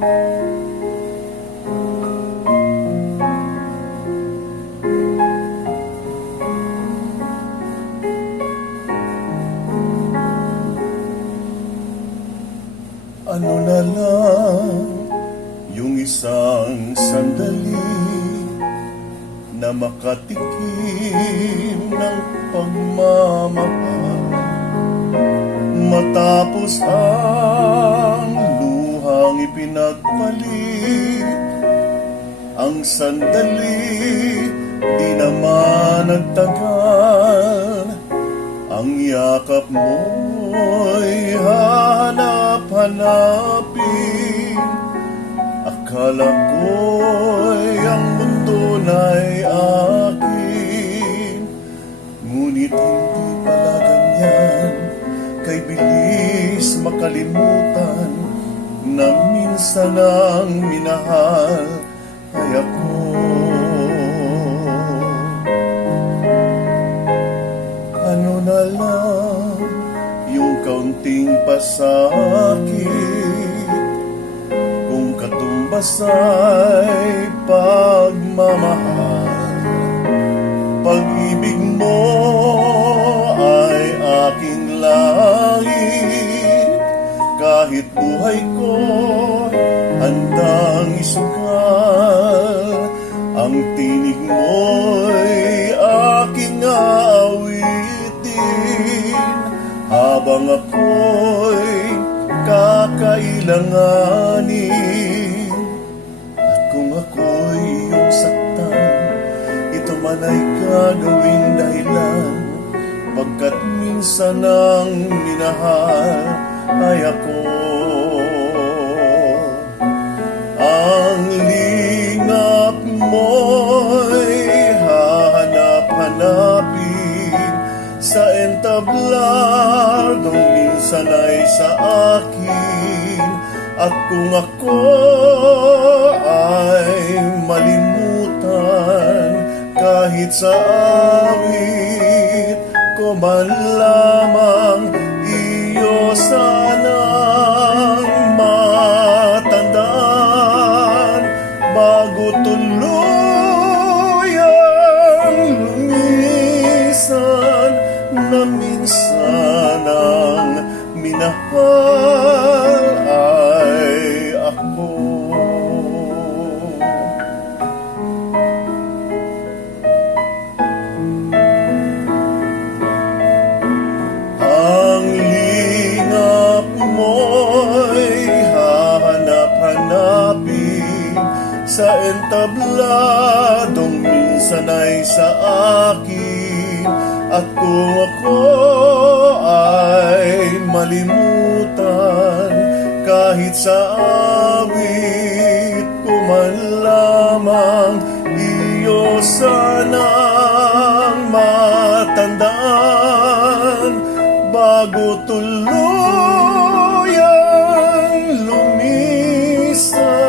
Ano na lang yung isang sandali na makatikim ng pagmamahal, matapos ang luhang ipinagpalit. Ang sandali di naman nagtagal, ang yakap mo'y hanap-hanapin. Akala ko'y ang mundo na'y akin, ngunit hindi pala ganyan. Kay bilis makalimutan na minsan ang minahal ay ako. Ano na lang yung kaunting pasakit, kung katumbas ay pagmamahal. Pag-ibig mo ay aking langit, kahit buhay ko handang isugal. Ang tinig mo'y aking awitin, habang ako'y kakailanganin. At kung ako'y iyong saktan, ito man ay gagawing dahilan, pagkat minsan ang minahal ay ako. Ang lingap mo'y hahanap-hanapin sa entabladong minsan ay sa akin. At kung ako ay malimutan, kahit sa awit ko man lamang, iyo sanang matandaan, bago tuluyang lumisan, na minsan ang minahal ay ako. Ang lingap mo'y hahanap-hanapin sa entabladong minsan ay sa akin. At kung ako ay malimutan, kahit sa awit ko man lamang, iyo sanang matandaan, bago tuluyang lumisan.